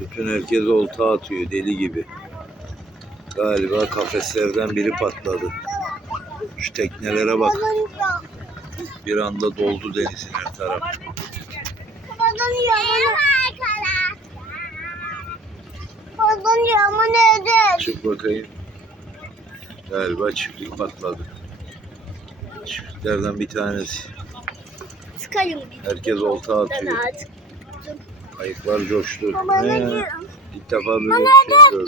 Bütün herkes olta atıyor deli gibi. Galiba kafeslerden biri patladı. Şu teknelere bak. Bir anda doldu denizin her tarafı. Çık bakayım. Galiba çiftlik patladı. Çiftliklerden bir tanesi. Herkes olta atıyor. Kayıklar coştu. İlk defa böyle bir şey gördüm.